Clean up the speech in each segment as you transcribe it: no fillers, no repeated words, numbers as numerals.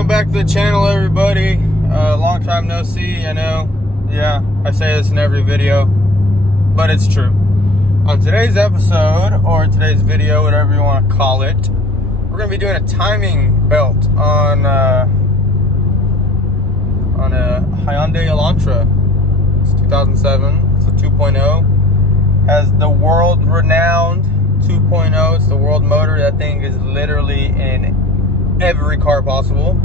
Welcome back to the channel, everybody. Long time no see, I know. Yeah, I say this in every video, but it's true. On today's episode, or today's video, whatever you want to call it, we're going to be doing a timing belt on a Hyundai Elantra. It's 2007. It's a 2.0. Has the world-renowned 2.0. It's the world motor. That thing is literally in every car possible.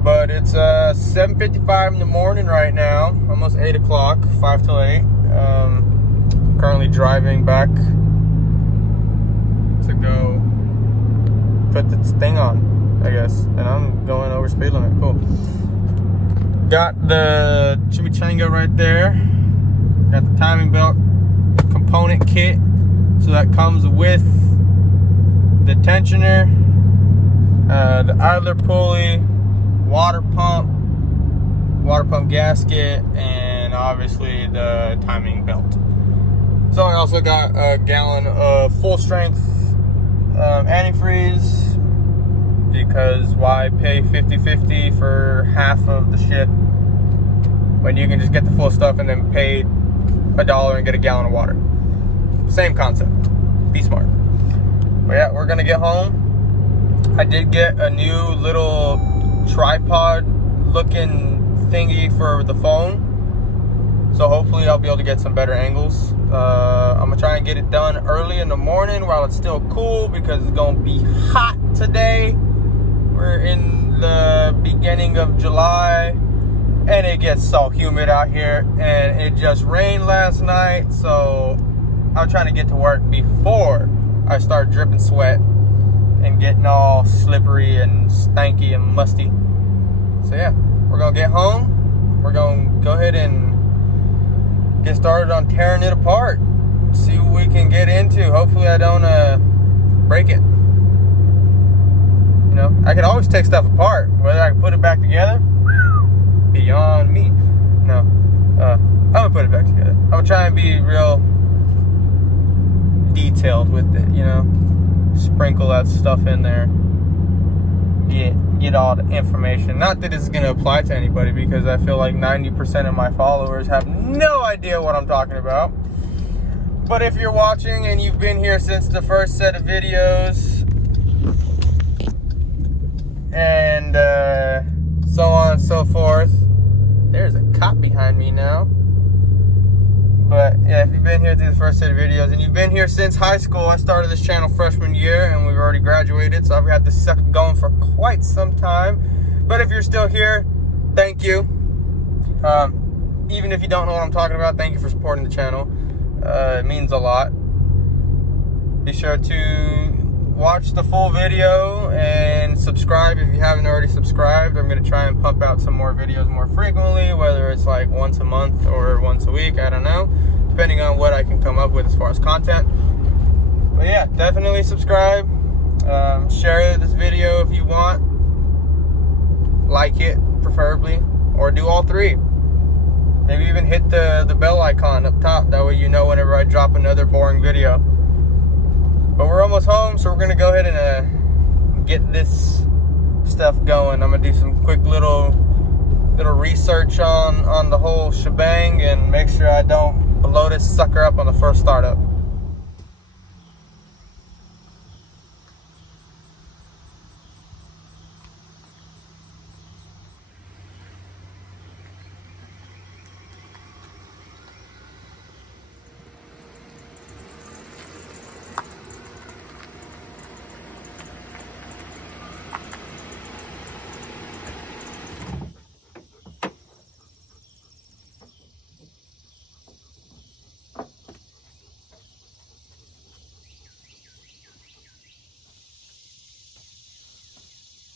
But it's 7:55 in the morning right now, almost 8 o'clock, 5 till 8. Currently driving back to go put this thing on, I guess. And I'm going over speed limit. Cool. Got the chimichanga right there. Got the timing belt component kit. So that comes with the tensioner, the idler pulley, water pump gasket, and obviously the timing belt. So I also got a gallon of full strength antifreeze, because why pay 50-50 for half of the shit when you can just get the full stuff and then pay $1 and get a gallon of water. Same concept. Be smart. But yeah, we're gonna get home. I did get a new little tripod looking thingy for the phone, so hopefully I'll be able to get some better angles. I'm gonna try and get it done early in the morning while it's still cool, because it's gonna be hot today. We're in the beginning of July and it gets so humid out here, and it just rained last night, so I'm trying to get to work before I start dripping sweat and getting all slippery and stanky and musty. So yeah, we're gonna get home. We're gonna go ahead and get started on tearing it apart. See what we can get into. Hopefully I don't break it. You know, I can always take stuff apart. Whether I can put it back together, beyond me. No, I'm gonna put it back together. I'm gonna try and be real detailed with it, you know. Sprinkle that stuff in there. Get all the information. Not that it's gonna apply to anybody, because I feel like 90% of my followers have no idea what I'm talking about. But if you're watching and you've been here since the first set of videos, and so on and so forth. There's a cop behind me now. But yeah, if you've been here through the first set of videos, and you've been here since high school, I started this channel freshman year, and we've already graduated, so I've had this sucker going for quite some time. But if you're still here, thank you. Even if you don't know what I'm talking about, thank you for supporting the channel. It means a lot. Be sure to watch the full video and subscribe if you haven't already subscribed. I'm going to try and pump out some more videos more frequently, whether it's like once a month or once a week, I don't know, depending on what I can come up with as far as content. But yeah, definitely subscribe. Share this video if you want. Like it, preferably, or do all three. Maybe even hit the bell icon up top. That way you know whenever I drop another boring video. But we're almost home, so we're gonna go ahead and get this stuff going. I'm gonna do some quick little research on the whole shebang and make sure I don't blow this sucker up on the first startup.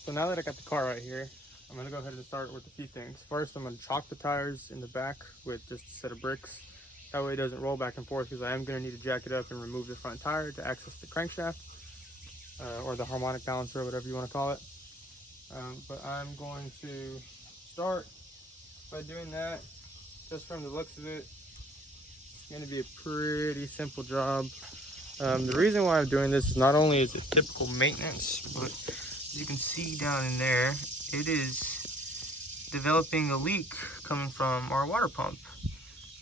So now that I got the car right here, I'm going to go ahead and start with a few things. First, I'm going to chalk the tires in the back with just a set of bricks. That way it doesn't roll back and forth, because I am going to need to jack it up and remove the front tire to access the crankshaft, or the harmonic balancer, whatever you want to call it. But I'm going to start by doing that. Just from the looks of it, it's going to be a pretty simple job. The reason why I'm doing this is not only is it typical maintenance, but as you can see down in there, it is developing a leak coming from our water pump.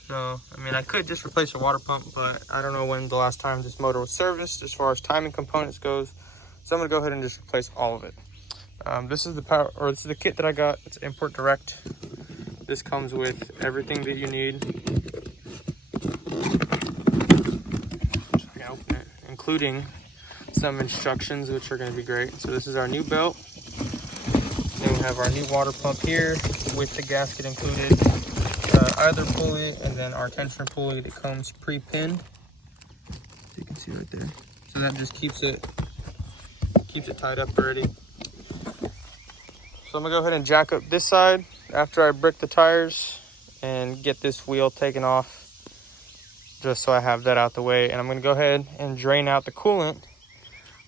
So, I mean, I could just replace the water pump, but I don't know when the last time this motor was serviced as far as timing components goes. So I'm gonna go ahead and just replace all of it. This is the kit that I got. It's import direct. This comes with everything that you need. Open it, including some instructions, which are gonna be great. So this is our new belt. Then we have our new water pump here with the gasket included. Either pulley, and then our tensioner pulley that comes pre-pinned. You can see right there. So that just keeps it tied up already. So I'm gonna go ahead and jack up this side after I brick the tires and get this wheel taken off, just so I have that out the way. And I'm gonna go ahead and drain out the coolant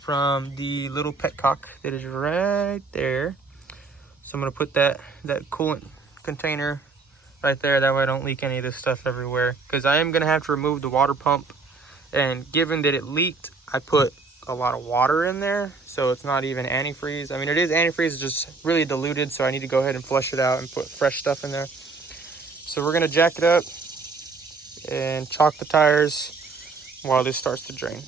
from the little petcock that is right there. So I'm gonna put that coolant container right there, that way I don't leak any of this stuff everywhere, because I am gonna have to remove the water pump, and given that it leaked, I put a lot of water in there, so it's not even antifreeze. I mean, it is antifreeze, it's just really diluted, so I need to go ahead and flush it out and put fresh stuff in there. So we're gonna jack it up and chalk the tires while this starts to drain.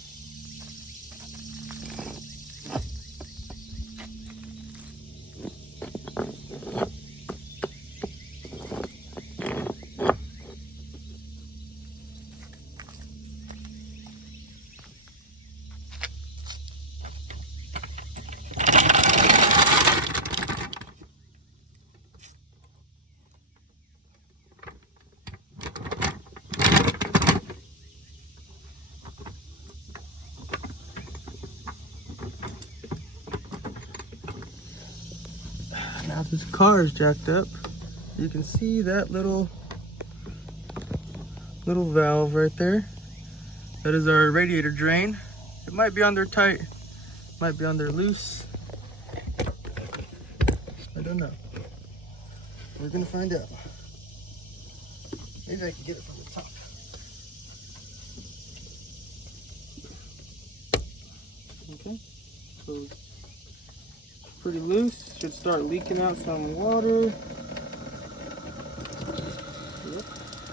Now this car is jacked up. You can see that little valve right there. That is our radiator drain. It might be on there tight, might be on there loose. I don't know. We're gonna find out. Maybe I can get it from the top. Okay, so pretty loose. Should start leaking out some water. Yep.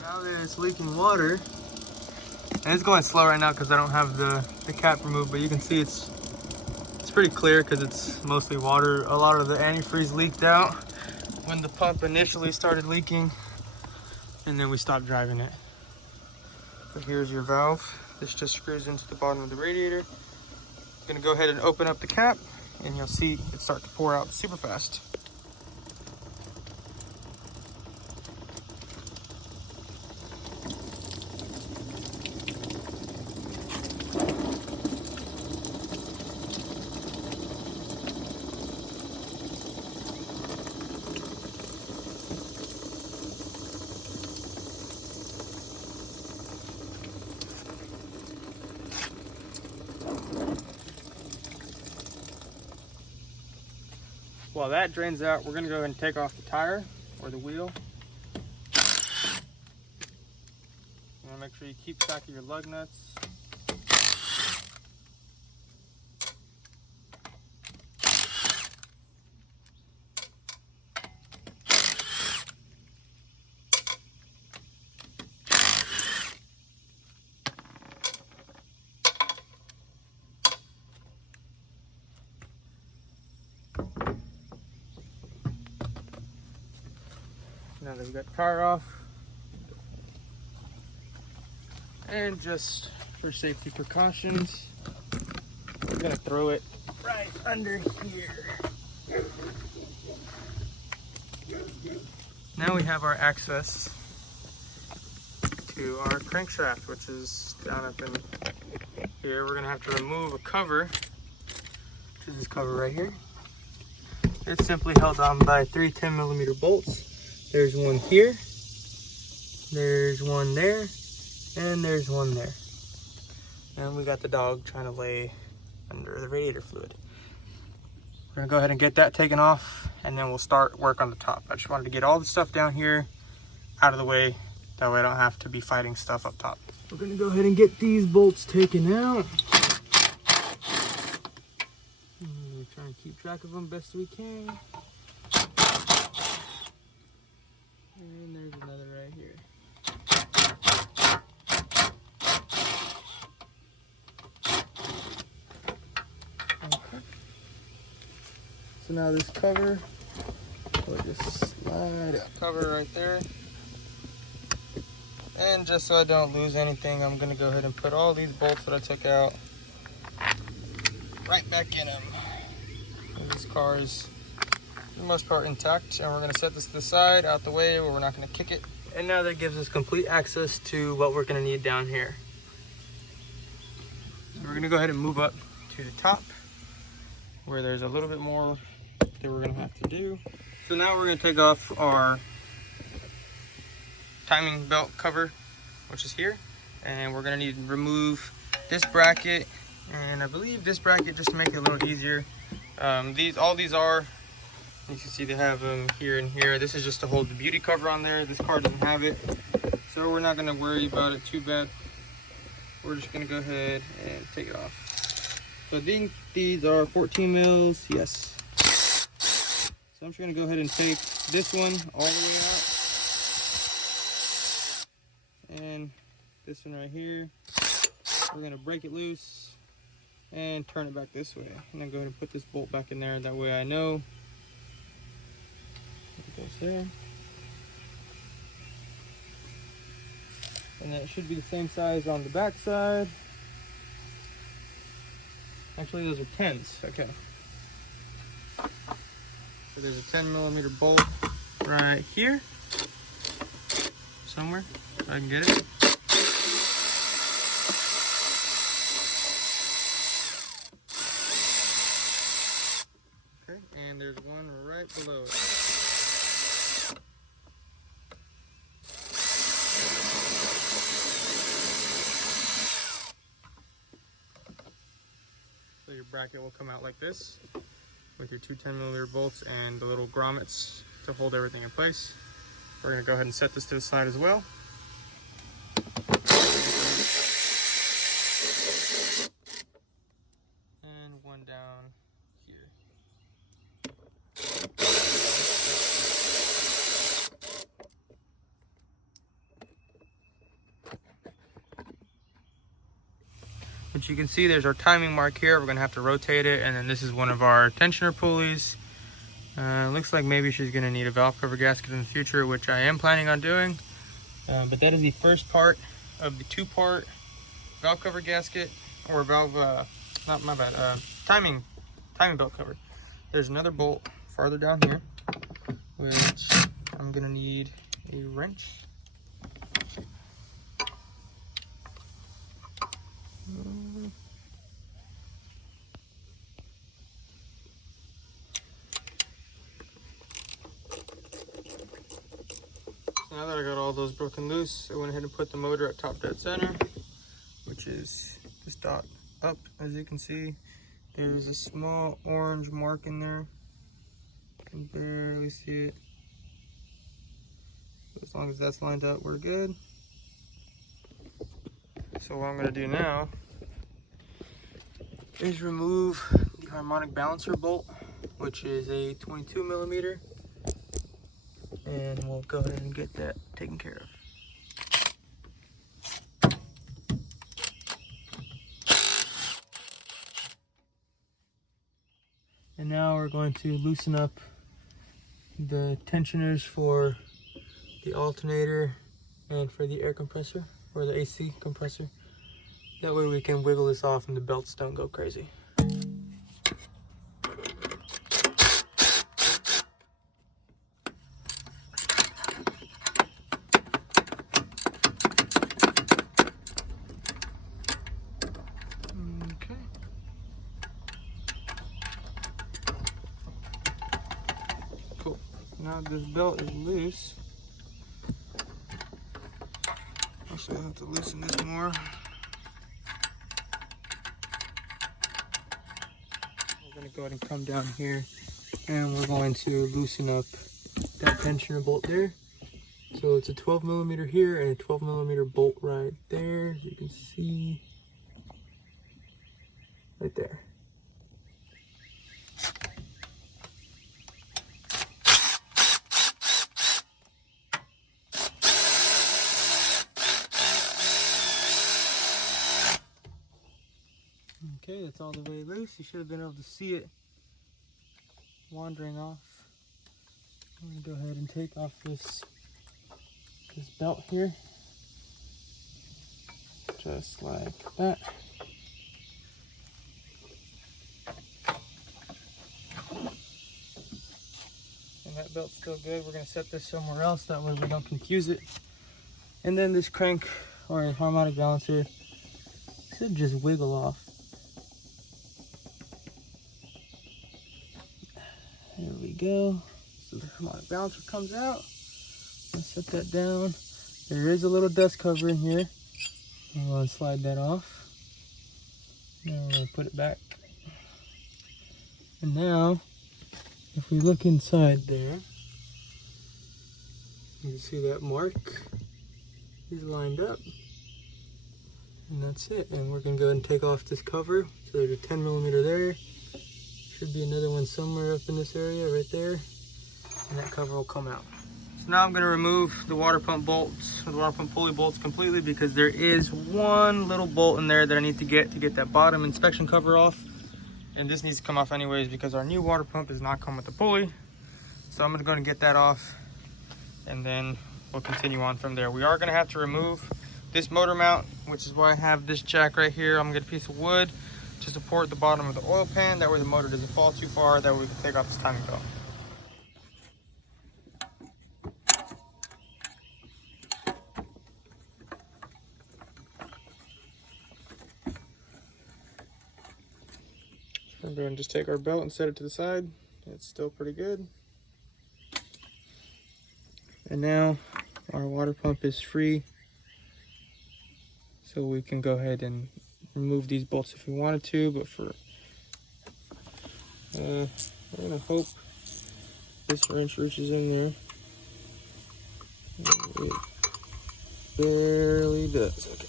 Now that it's leaking water, and it's going slow right now because I don't have the cap removed, but you can see it's pretty clear because it's mostly water. A lot of the antifreeze leaked out when the pump initially started leaking, and then we stopped driving it. But here's your valve. This just screws into the bottom of the radiator. I'm gonna go ahead and open up the cap, and you'll see it start to pour out super fast. While that drains out, we're gonna go ahead and take off the tire or the wheel. You wanna make sure you keep track of your lug nuts. Now that we got the tire off, and just for safety precautions, we're gonna throw it right under here. Now we have our access to our crankshaft, which is down up in here. We're gonna have to remove a cover, which is this cover right here. It's simply held on by 3 10mm bolts. There's one here, there's one there, and there's one there. And we got the dog trying to lay under the radiator fluid. We're gonna go ahead and get that taken off, and then we'll start work on the top. I just wanted to get all the stuff down here out of the way, that way I don't have to be fighting stuff up top. We're gonna go ahead and get these bolts taken out. We're trying to keep track of them best we can. So now this cover, we'll just slide that cover right there. And just so I don't lose anything, I'm gonna go ahead and put all these bolts that I took out right back in them. This car is for the most part intact, and we're gonna set this to the side, out the way, where we're not gonna kick it. And now that gives us complete access to what we're gonna need down here. So we're gonna go ahead and move up to the top, where there's a little bit more that we're gonna have to do. So now we're gonna take off our timing belt cover, which is here, and we're gonna need to remove this bracket, and I believe this bracket, just to make it a little easier. All these are, you can see they have them here and here. This is just to hold the beauty cover on there. This car doesn't have it, so we're not gonna worry about it too bad. We're just gonna go ahead and take it off. So I think these are 14 mils, yes. So I'm just gonna go ahead and take this one all the way out. And this one right here, we're gonna break it loose and turn it back this way. And then go ahead and put this bolt back in there. That way I know it goes there. And then it should be the same size on the back side. Actually, those are 10s, okay. So there's a 10mm bolt right here, somewhere, if I can get it. Okay, and there's one right below it. So your bracket will come out like this, with your two 10mm bolts and the little grommets to hold everything in place. We're gonna go ahead and set this to the side as well. And one down here. But you can see there's our timing mark here. We're gonna have to rotate it, and then this is one of our tensioner pulleys. Looks like maybe she's gonna need a valve cover gasket in the future, which I am planning on doing. But that is the first part of the two-part valve cover gasket, or valve, not my bad, timing belt cover. There's another bolt farther down here, which I'm gonna need a wrench. Now that I got all those broken loose, I went ahead and put the motor at top dead center, which is this dot up. As you can see, there's a small orange mark in there. You can barely see it. But as long as that's lined up, we're good. So what I'm gonna do now is remove the harmonic balancer bolt, which is a 22mm. And we'll go ahead and get that taken care of. And now we're going to loosen up the tensioners for the alternator and for the air compressor, or the AC compressor. That way we can wiggle this off and the belts don't go crazy. Cool. Now this belt is loose. Actually, I'll have to loosen this more. We're going to go ahead and come down here, and we're going to loosen up that tensioner bolt there. So it's a 12mm here and a 12mm bolt right there, as you can see. Right there. Okay, that's all the way loose. You should have been able to see it wandering off. I'm gonna go ahead and take off this belt here, just like that. And that belt's still good. We're gonna set this somewhere else, that way we don't confuse it. And then this crank or harmonic balancer should just wiggle off. There we go. So the harmonic balancer comes out. Let's set that down. There is a little dust cover in here. I'm gonna slide that off. Now I'm gonna put it back. And now, if we look inside there, you can see that mark is lined up. And that's it. And we're gonna go ahead and take off this cover. So there's a 10mm there. Should be another one somewhere up in this area right there. And that cover will come out. So now I'm gonna remove the water pump bolts, or the water pump pulley bolts completely, because there is one little bolt in there that I need to get that bottom inspection cover off. And this needs to come off anyways because our new water pump does not come with the pulley. So I'm gonna go and get that off, and then we'll continue on from there. We are gonna have to remove this motor mount, which is why I have this jack right here. I'm gonna get a piece of wood to support the bottom of the oil pan. That way the motor doesn't fall too far. That way we can take off this timing belt. We're going to just take our belt and set it to the side. It's still pretty good. And now our water pump is free. So we can go ahead and remove these bolts if we wanted to, but we're going to hope this wrench reaches in there. It barely does. Okay.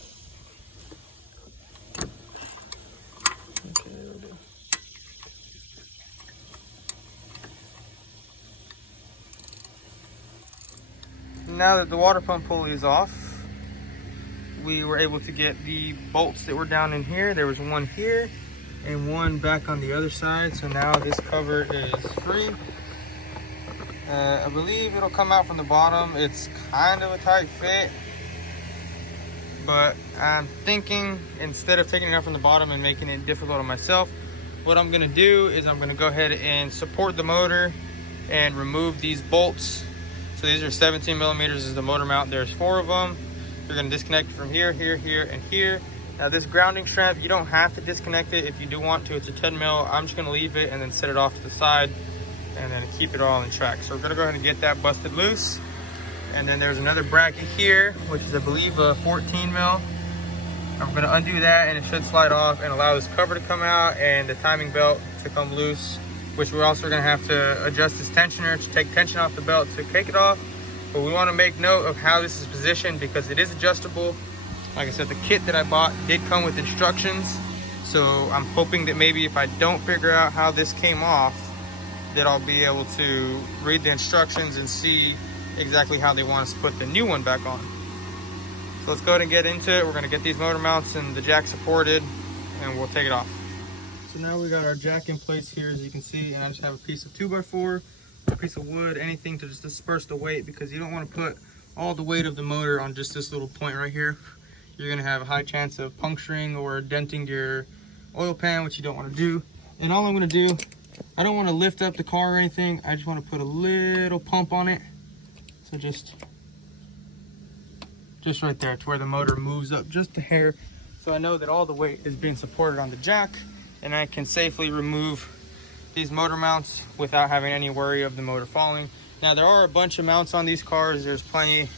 Now that the water pump pulley is off, we were able to get the bolts that were down in here. There was one here and one back on the other side. So now this cover is free. I believe it'll come out from the bottom. It's kind of a tight fit, but I'm thinking instead of taking it out from the bottom and making it difficult on myself, what I'm gonna do is I'm gonna go ahead and support the motor and remove these bolts. So these are 17mm is the motor mount. There's 4 of them. You're gonna disconnect it from here, here, here, and here. Now this grounding strap, you don't have to disconnect it if you do want to. It's a 10mm. I'm just gonna leave it and then set it off to the side and then keep it all in track. So we're gonna go ahead and get that busted loose. And then there's another bracket here, which is I believe a 14mm. I'm gonna undo that and it should slide off and allow this cover to come out and the timing belt to come loose, which we're also gonna have to adjust this tensioner to take tension off the belt to take it off. But we wanna make note of how this is positioned because it is adjustable. Like I said, the kit that I bought did come with instructions. So I'm hoping that maybe if I don't figure out how this came off, that I'll be able to read the instructions and see exactly how they want us to put the new one back on. So let's go ahead and get into it. We're gonna get these motor mounts and the jack supported and we'll take it off. So now we got our jack in place here, as you can see, and I just have a piece of 2x4, a piece of wood, anything to just disperse the weight because you don't want to put all the weight of the motor on just this little point right here. You're gonna have a high chance of puncturing or denting your oil pan, which you don't want to do. And all I'm gonna do, I don't want to lift up the car or anything. I just want to put a little pump on it. So just right there to where the motor moves up just a hair. So I know that all the weight is being supported on the jack and I can safely remove these motor mounts without having any worry of the motor falling. Now there are a bunch of mounts on these cars. There's plenty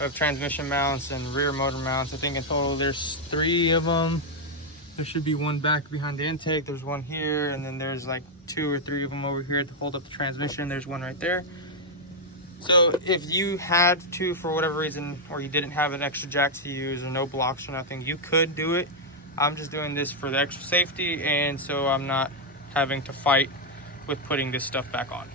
of transmission mounts and rear motor mounts. I think in total there's 3 of them. There should be one back behind the intake. There's one here, and then there's like 2 or 3 of them over here to hold up the transmission. There's one right there. So if you had to, for whatever reason, or you didn't have an extra jack to use or no blocks or nothing, you could do it. I'm just doing this for the extra safety, and so I'm not having to fight with putting this stuff back on.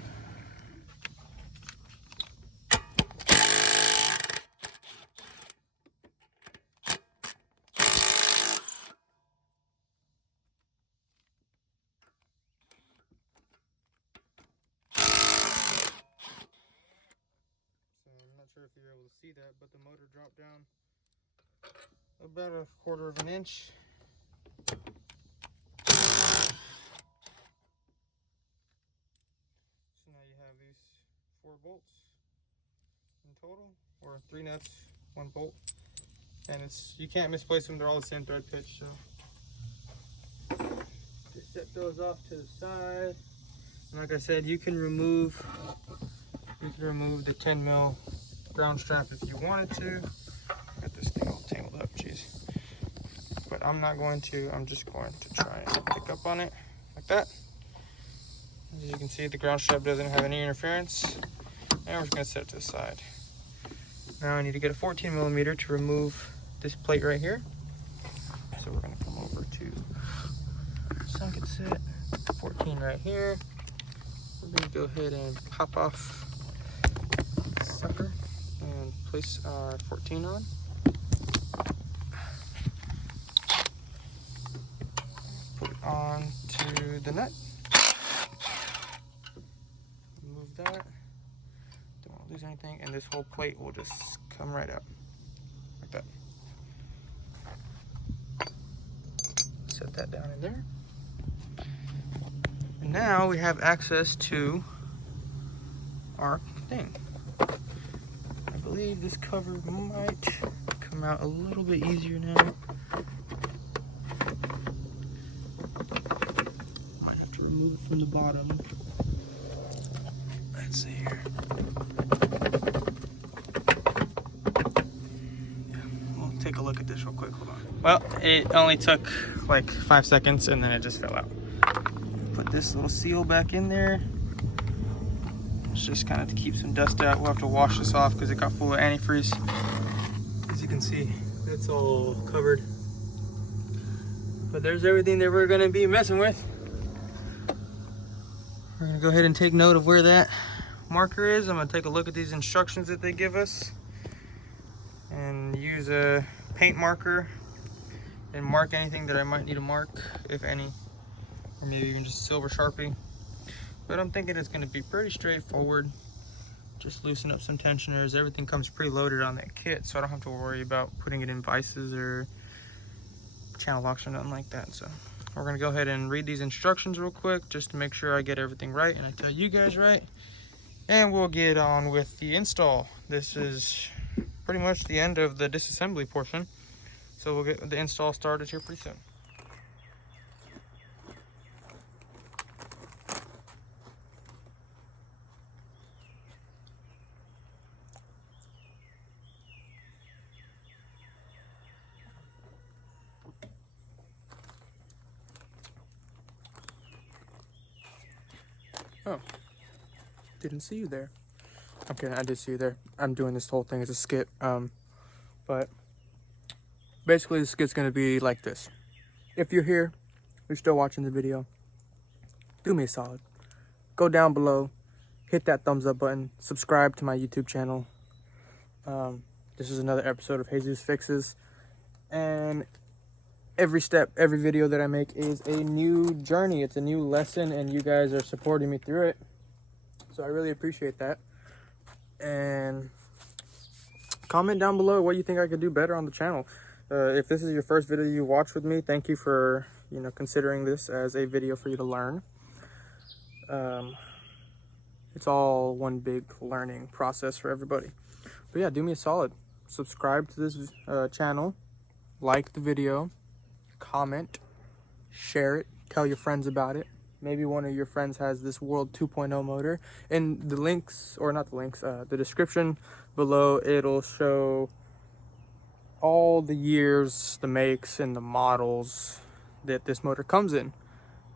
see that, but the motor dropped down about a 1/4 of an inch. So now you have these 4 bolts in total, or 3 nuts, 1 bolt, and you can't misplace them. They're all the same thread pitch. So just set those off to the side. And like I said, you can remove the 10 mil ground strap if you wanted to. Got this thing all tangled up, jeez. But I'm not going to. I'm just going to try and pick up on it like that. As you can see, the ground strap doesn't have any interference. And we're just going to set it to the side. Now I need to get a 14 millimeter to remove this plate right here. So we're going to come over to socket set 14 right here. We're going to go ahead and pop off the sucker and place our 14 on. Put it on to the nut. Move that. Don't want to lose anything, and this whole plate will just come right out like that. Set that down in there. And now we have access to our thing. I believe this cover might come out a little bit easier now. Might have to remove it from the bottom. Let's see here. Yeah, we'll take a look at this real quick. Hold on. Well, it only took like 5 seconds and then it just fell out. Put this little seal back in there. It's just kind of to keep some dust out. We'll have to wash this off because it got full of antifreeze. As you can see, it's all covered. But there's everything that we're gonna be messing with. We're gonna go ahead and take note of where that marker is. I'm gonna take a look at these instructions that they give us and use a paint marker and mark anything that I might need to mark, if any, or maybe even just silver Sharpie. But I'm thinking it's gonna be pretty straightforward. Just loosen up some tensioners. Everything comes preloaded on that kit, so I don't have to worry about putting it in vices or channel locks or nothing like that. So we're gonna go ahead and read these instructions real quick just to make sure I get everything right and I tell you guys right. And we'll get on with the install. This is pretty much the end of the disassembly portion. So we'll get the install started here pretty soon. Oh, didn't see you there. Okay, I did see you there. I'm doing this whole thing as a skit. But basically the skit's gonna be like this. If you're here, you're still watching the video, do me a solid. Go down below, hit that thumbs up button, subscribe to my YouTube channel. This is another episode of Jesus Fixes. And every step, every video that I make is a new journey. It's a new lesson, and you guys are supporting me through it. So I really appreciate that. And comment down below what you think I could do better on the channel. If this is your first video you watch with me, thank you for considering this as a video for you to learn. It's all one big learning process for everybody. But yeah, do me a solid. Subscribe to this channel, like the video, comment, share it, tell your friends about it. Maybe one of your friends has this World 2.0 motor. In the links, or not the links, the description below, it'll show all the years, the makes, and the models that this motor comes in.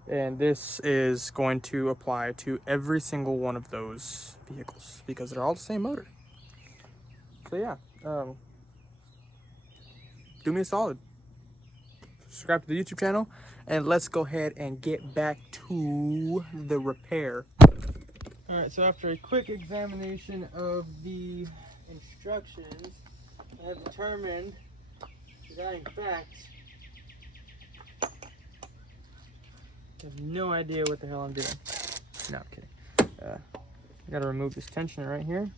And this is going to apply to every single one of those vehicles because they're all the same motor. So yeah, do me a solid. Subscribe to the YouTube channel, and let's go ahead and get back to the repair. All right, so after a quick examination of the instructions, I have determined that I, in fact, have no idea what the hell I'm doing. No, I'm kidding. I gotta remove this tensioner right here.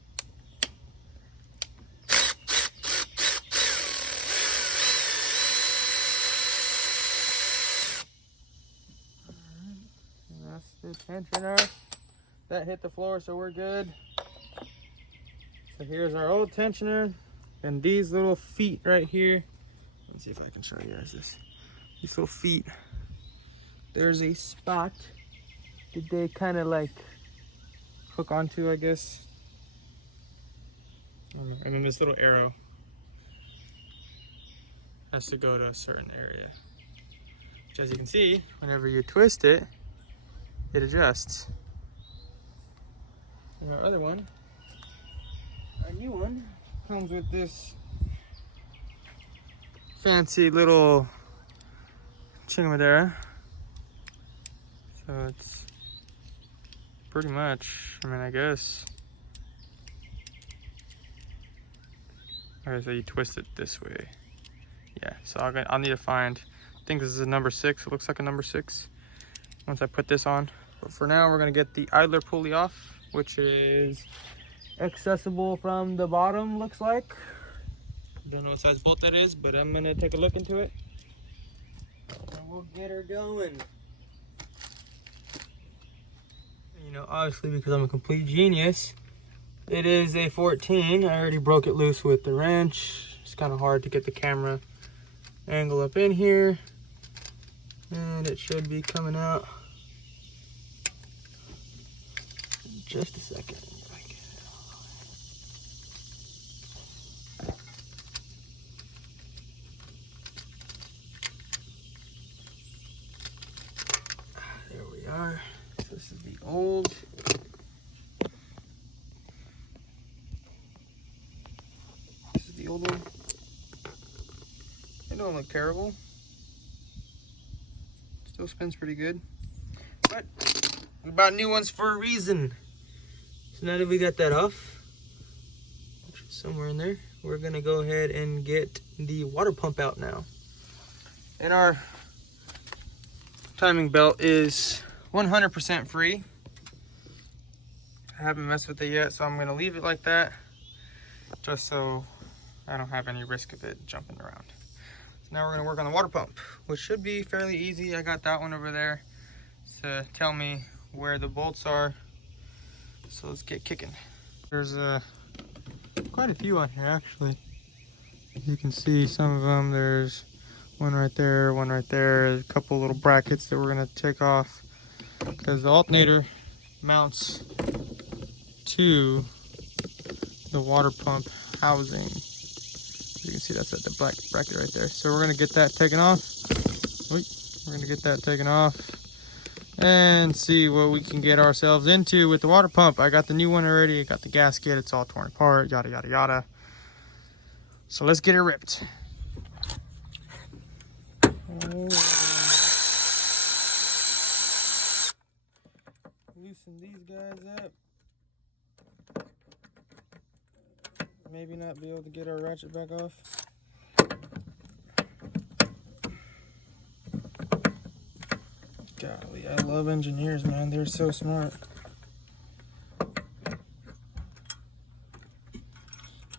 The tensioner. That hit the floor, so we're good. So here's our old tensioner. And these little feet right here. Let's see if I can show you guys this. These little feet. There's a spot that they kind of like hook onto, I guess. I don't know. And then this little arrow has to go to a certain area. Which, as you can see, whenever you twist it, it adjusts. And our other one, our new one, comes with this fancy little chingamadera. So it's pretty much, I mean, I guess, so you twist it this way. Yeah, so I'll need to find, I think this is a number 6. It looks like a number 6 once I put this on. But for now, we're gonna get the idler pulley off, which is accessible from the bottom, looks like. Don't know what size bolt that is, but I'm gonna take a look into it. And we'll get her going. You know, obviously, because I'm a complete genius, it is a 14. I already broke it loose with the wrench. It's kind of hard to get the camera angle up in here. And it should be coming out in just a second. There we are. This is the old. This is the old one. It don't look terrible. Still spins pretty good. But we bought new ones for a reason. So now that we got that off, which is somewhere in there, we're gonna go ahead and get the water pump out now. And our timing belt is 100% free. I haven't messed with it yet, so I'm gonna leave it like that, just so I don't have any risk of it jumping around. So now we're gonna work on the water pump, which should be fairly easy. I got that one over there to tell me where the bolts are. So let's get kicking. There's quite a few on here, actually. You can see some of them. There's one right there, one right there. A couple little brackets that we're gonna take off because the alternator mounts to the water pump housing. You can see that's at the black bracket right there. So we're gonna get that taken off. We're gonna get that taken off and see what we can get ourselves into with the water pump. I got the new one already. I got the gasket. It's all torn apart. Yada yada yada. So let's get it ripped. Loosen these guys up. Maybe not be able to get our ratchet back off. Golly, I love engineers, man. They're so smart.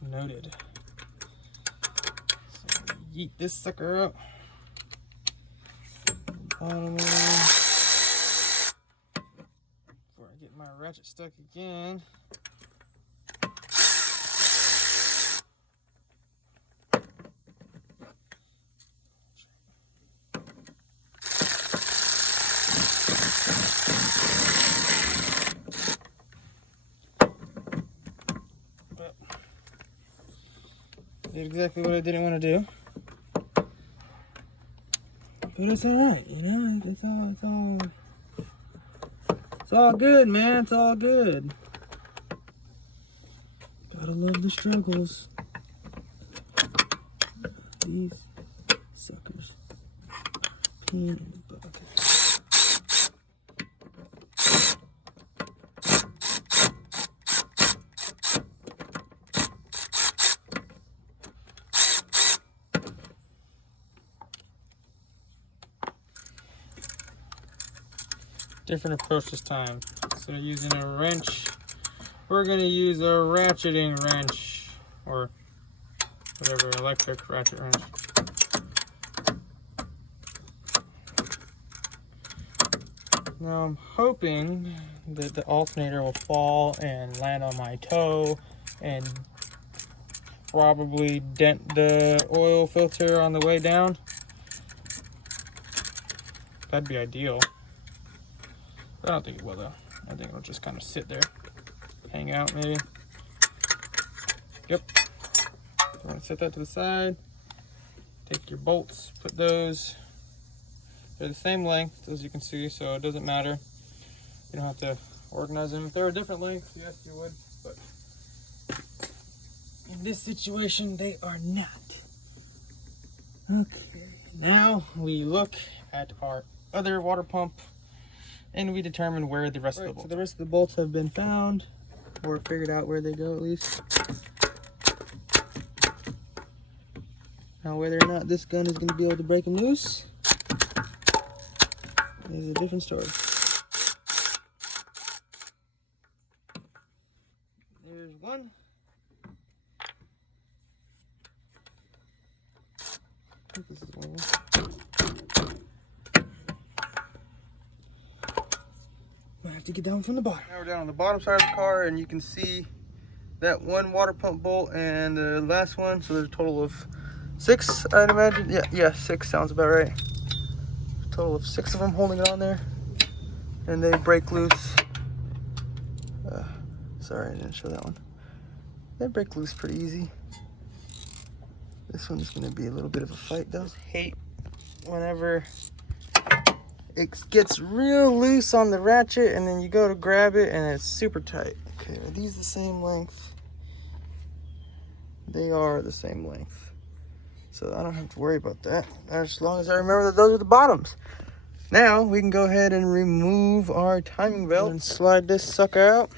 Noted. So yeet this sucker up. Bottom one. Before I get my ratchet stuck again. Did exactly what I didn't want to do. But it's alright, you know, it's all good, man. It's all good. Gotta love the struggles. These suckers. Pain in the butt. Different approach this time. Instead of using a wrench, we're going to use a ratcheting wrench, or whatever, electric ratchet wrench. Now I'm hoping that the alternator will fall and land on my toe and probably dent the oil filter on the way down. That'd be ideal. I don't think it will though. I think it'll just kind of sit there, hang out maybe. Yep. We're gonna set that to the side. Take your bolts, put those. They're the same length as you can see, so it doesn't matter. You don't have to organize them. If they were different lengths, yes, you would. But in this situation, they are not. Okay. Now we look at our other water pump, and we determine where the rest of the bolts. So the rest of the bolts have been found, or figured out where they go at least. Now whether or not this gun is going to be able to break them loose is a different story. There's one. I think this is one. Might have to get down from the bottom. Now we're down on the bottom side of the car, and you can see that one water pump bolt and the last one. So there's a total of 6, I'd imagine. Yeah, 6 sounds about right. A total of 6 of them holding it on there, and they break loose. Sorry, I didn't show that one. They break loose pretty easy. This one's gonna be a little bit of a fight though. I hate whenever it gets real loose on the ratchet and then you go to grab it and it's super tight. Okay, are these the same length? They are the same length. So I don't have to worry about that, as long as I remember that those are the bottoms. Now we can go ahead and remove our timing belt and slide this sucker out.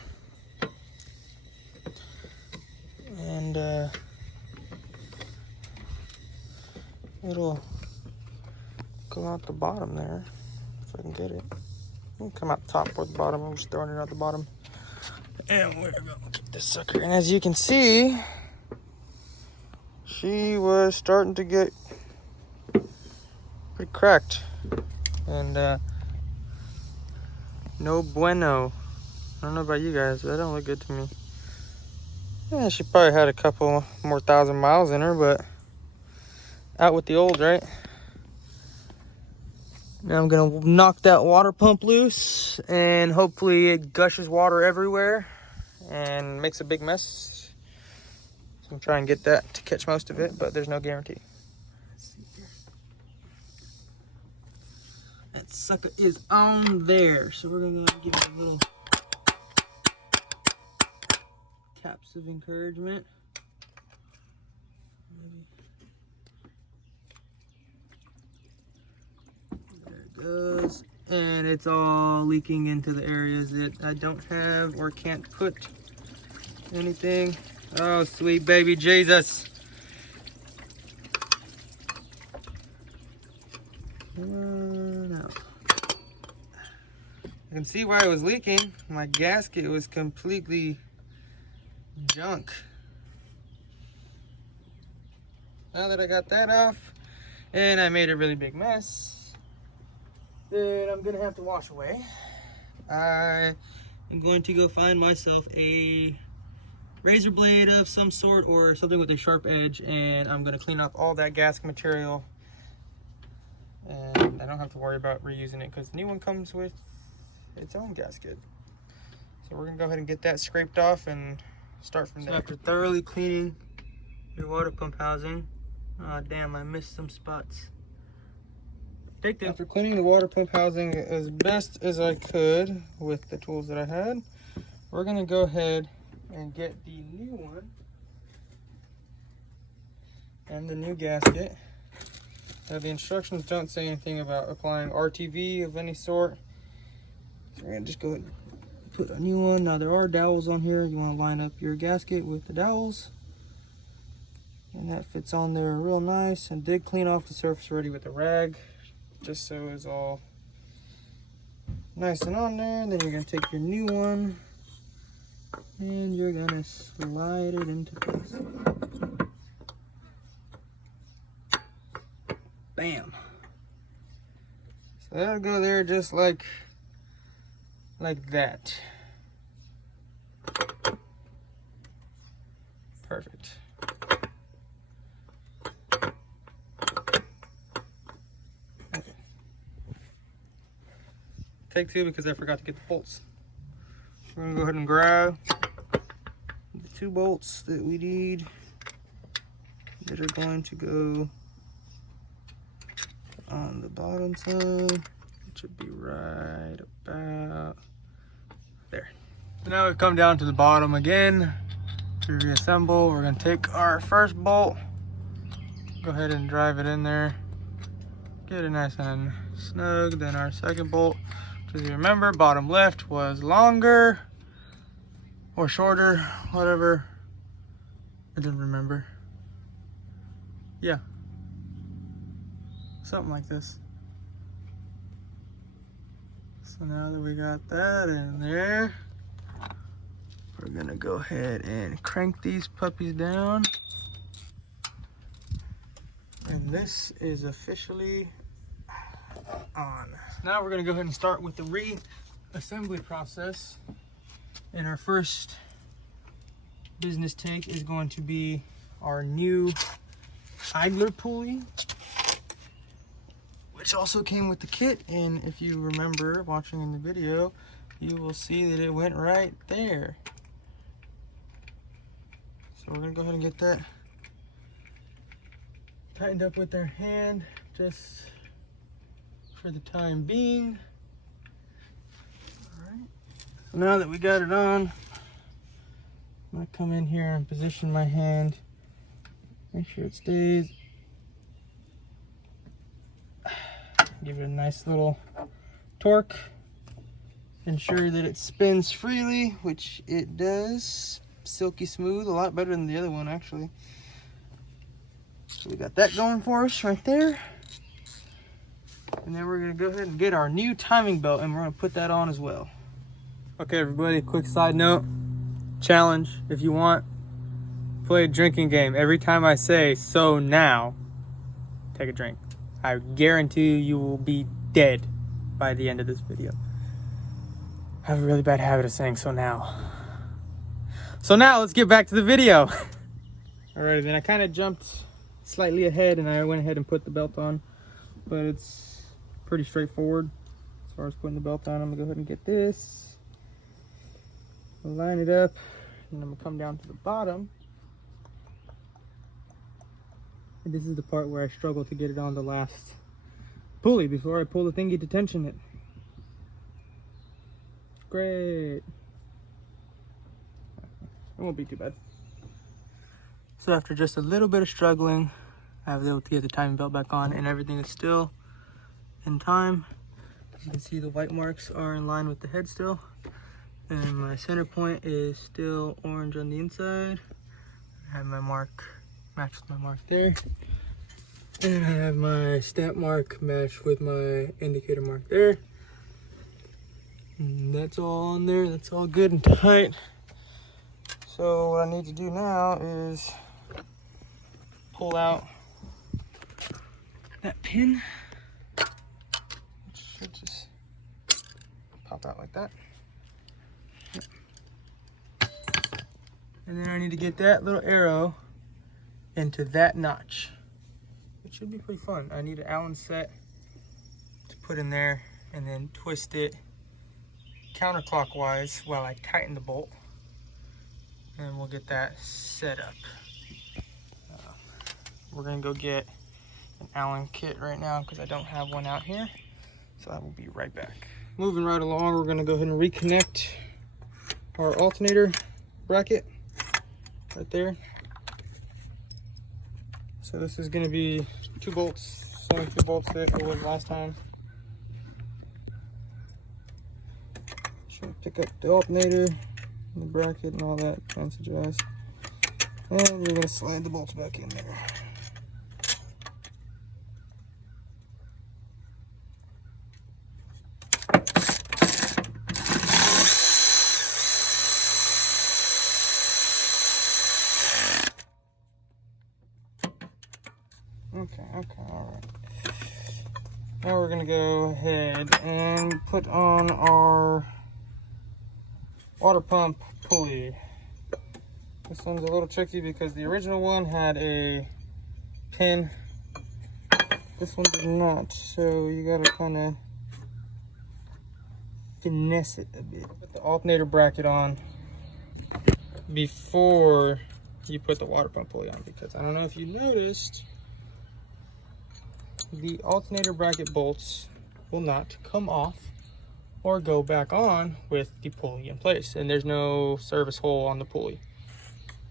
And it'll go out the bottom there, if I can get it. It'll come out the top or the bottom. I'm just throwing it out the bottom. And we're gonna get this sucker. And as you can see, she was starting to get pretty cracked. And no bueno. I don't know about you guys, but that don't look good to me. Yeah, she probably had a couple more 1,000 miles in her, but out with the old, right? Now I'm gonna knock that water pump loose, and hopefully it gushes water everywhere and makes a big mess. So I'm gonna try and get that to catch most of it, but there's no guarantee. Let's see here. That sucker is on there, so we're gonna give it a little taps of encouragement. There it goes. And it's all leaking into the areas that I don't have or can't put anything. Oh, sweet baby Jesus. No. I can see why it was leaking. My gasket was completely junk. Now that I got that off and I made a really big mess that I'm gonna have to wash away, I am going to go find myself a razor blade of some sort or something with a sharp edge, and I'm gonna clean off all that gasket material, and I don't have to worry about reusing it because the new one comes with its own gasket. So we're gonna go ahead and get that scraped off and start from there. So after thoroughly cleaning your water pump housing, oh damn, I missed some spots. After cleaning the water pump housing as best as I could with the tools that I had, we're gonna go ahead and get the new one and the new gasket. Now the instructions don't say anything about applying RTV of any sort. So we're gonna just go ahead and put a new one. Now there are dowels on here. You want to line up your gasket with the dowels, and that fits on there real nice. And did clean off the surface already with a rag, just so it's all nice and on there. And then you're gonna take your new one and you're gonna slide it into place. Bam. So that'll go there just like like that. Perfect. Okay. Take two because I forgot to get the bolts. We're gonna go ahead and grab the 2 bolts that we need that are going to go on the bottom side. It should be right about there. So now we've come down to the bottom again to reassemble. We're gonna take our first bolt, go ahead and drive it in there, get it nice and snug. Then our second bolt, which, as you remember, bottom left was longer or shorter, whatever. I didn't remember. Yeah, something like this. So now that we got that in there, we're gonna go ahead and crank these puppies down. And this is officially on. Now we're gonna go ahead and start with the reassembly process. And our first business take is going to be our new idler pulley, which also came with the kit. And if you remember watching in the video, you will see that it went right there. So we're gonna go ahead and get that tightened up with our hand just for the time being. All right. So now that we got it on, I'm gonna come in here and position my hand, make sure it stays. Give it a nice little torque. Ensure that it spins freely, which it does. Silky smooth, a lot better than the other one actually. So we got that going for us right there. And then we're gonna go ahead and get our new timing belt, and we're gonna put that on as well. Okay everybody, quick side note, challenge. If you want, play a drinking game. Every time I say "so now," take a drink. I guarantee you will be dead by the end of this video. I have a really bad habit of saying "so now." So now let's get back to the video. Alrighty, then I kind of jumped slightly ahead and I went ahead and put the belt on, but it's pretty straightforward as far as putting the belt on. I'm gonna go ahead and get this, line it up, and I'm gonna come down to the bottom. And this is the part where I struggle to get it on the last pulley before I pull the thingy to tension it. Great. It won't be too bad. So after just a little bit of struggling, I was able to get the timing belt back on, and everything is still in time. As you can see, the white marks are in line with the head still, and my center point is still orange on the inside. I have my mark matched with my mark there, and I have my stamp mark matched with my indicator mark there. And that's all on there. That's all good and tight. So what I need to do now is pull out that pin, which should just pop out like that. Yep. And then I need to get that little arrow into that notch, which should be pretty fun. I need an Allen set to put in there and then twist it counterclockwise while I tighten the bolt, and we'll get that set up. We're gonna go get an Allen kit right now because I don't have one out here, so I will be right back. Moving right along, we're gonna go ahead and reconnect our alternator bracket right there. So this is gonna be 2 bolts, same 2 bolts that it was last time. Should pick up the alternator, the bracket, and all that fancy jazz. And you're gonna slide the bolts back in there. Okay, all right. Now we're gonna go ahead and put on our water pump pulley. This one's a little tricky because the original one had a pin. This one does not, so you gotta kind of finesse it a bit. Put the alternator bracket on before you put the water pump pulley on, because I don't know if you noticed, the alternator bracket bolts will not come off or go back on with the pulley in place, and there's no service hole on the pulley.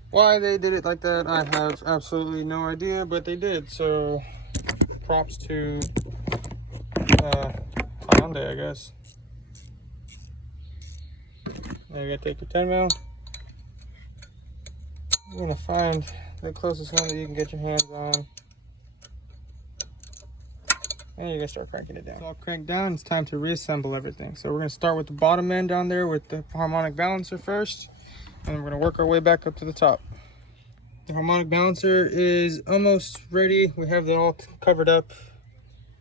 Why they did it like that, I have absolutely no idea, but they did. So props to Hyundai, I guess. Now you gotta take your 10 mil. You're gonna find the closest one that you can get your hands on, and you're gonna start cranking it down. It's all cranked down. It's time to reassemble everything. So we're gonna start with the bottom end down there with the harmonic balancer first, and we're gonna work our way back up to the top. The harmonic balancer is almost ready. We have that all covered up.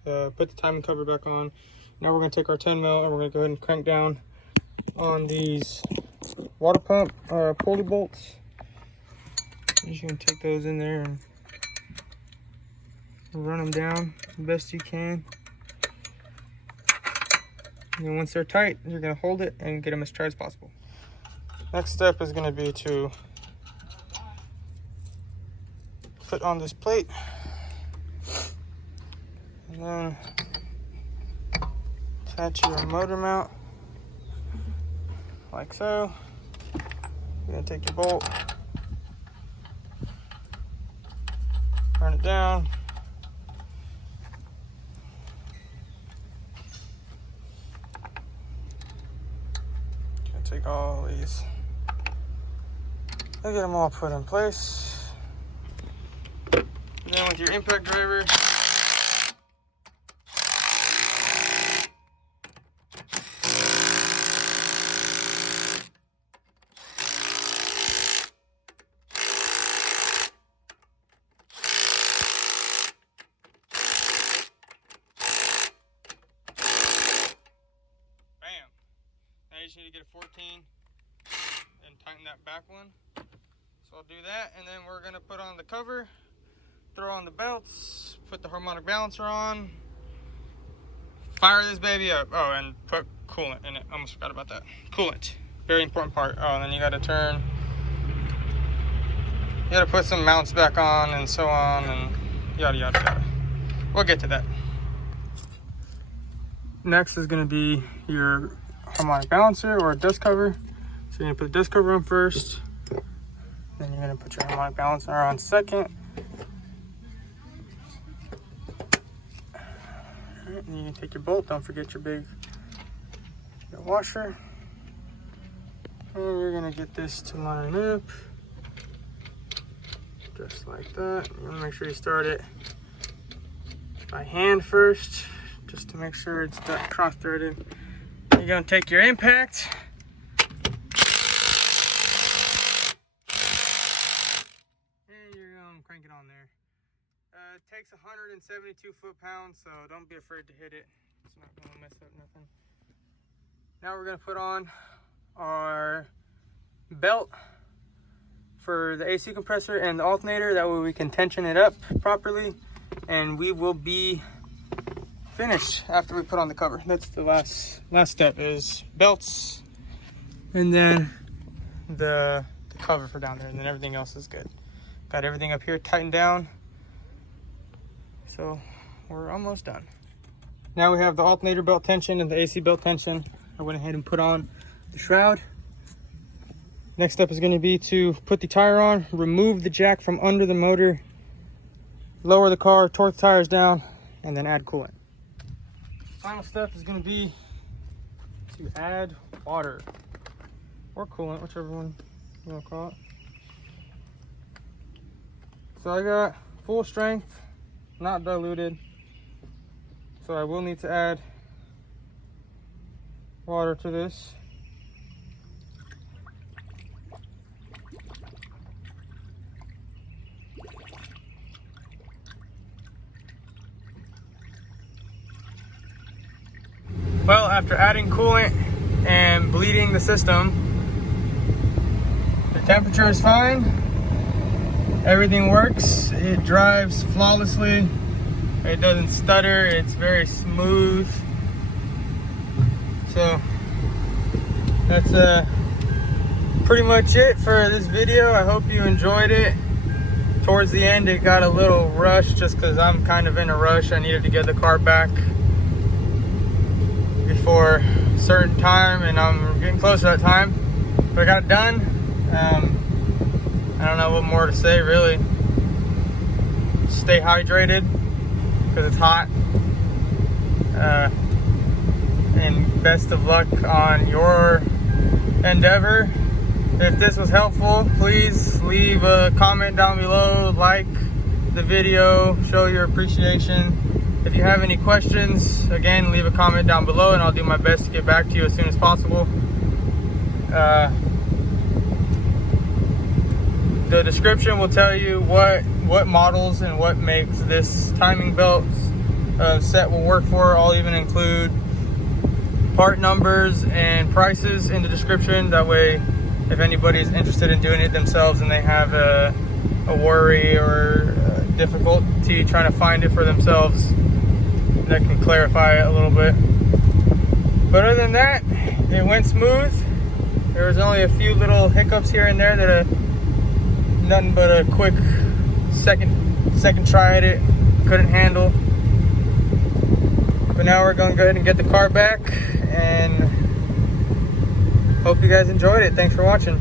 Put the timing cover back on. Now we're gonna take our 10 mil and we're gonna go ahead and crank down on these water pump pulley bolts. You're just gonna take those in there and run them down the best you can. And then once they're tight, you're gonna hold it and get them as tight as possible. Next step is gonna be to put on this plate, and then attach your motor mount like so. You're gonna take your bolt, turn it down, gonna take all these and get them all put in place. And then with your impact driver, bam. Now you just need to get a 14 and tighten that back one. So I'll do that, and then we're gonna put on the cover, throw on the belts, put the harmonic balancer on, fire this baby up. Oh, and put coolant in it. Almost forgot about that. Coolant, very important part. Oh, and then you gotta turn, you gotta put some mounts back on and so on, and yada yada yada. We'll get to that. Next is gonna be your harmonic balancer or a dust cover. So you're gonna put the dust cover on first, then you're gonna put your harmonic balancer on second. And you can take your bolt, don't forget your big washer. And you're gonna get this to line up, just like that. You're gonna make sure you start it by hand first, just to make sure it's cross-threaded. You're gonna take your impact, and you're gonna crank it on there. It takes 172 foot-pounds, so don't be afraid to hit it. It's not gonna mess up nothing. Now we're gonna put on our belt for the AC compressor and the alternator. That way we can tension it up properly, and we will be finished after we put on the cover. That's the last step, is belts, and then the cover for down there, and then everything else is good. Got everything up here tightened down. So we're almost done. Now we have the alternator belt tension and the AC belt tension. I went ahead and put on the shroud. Next step is going to be to put the tire on, remove the jack from under the motor, lower the car, torque the tires down, and then add coolant. Final step is going to be to add water or coolant, whichever one you want to call it. So I got full strength, not diluted, so I will need to add water to this. Well, after adding coolant and bleeding the system, Temperature is fine. Everything works. It drives flawlessly. It doesn't stutter. It's very smooth. So that's pretty much it for this video. I hope you enjoyed it. Towards the end, it got a little rushed just because I'm kind of in a rush. I needed to get the car back before a certain time, and I'm getting close to that time. But I got it done. I don't know what more to say, really. Stay hydrated because it's hot. And best of luck on your endeavor. If this was helpful, please leave a comment down below, like the video, show your appreciation. If you have any questions, again, leave a comment down below and I'll do my best to get back to you as soon as possible. The description will tell you what models and what makes this timing belt set will work for. I'll even include part numbers and prices in the description. That way, if anybody's interested in doing it themselves and they have a worry or difficulty trying to find it for themselves, that can clarify it a little bit. But other than that, it went smooth. There was only a few little hiccups here and there that nothing but a quick second try at it couldn't handle. But now we're gonna go ahead and get the car back, and hope you guys enjoyed it. Thanks for watching.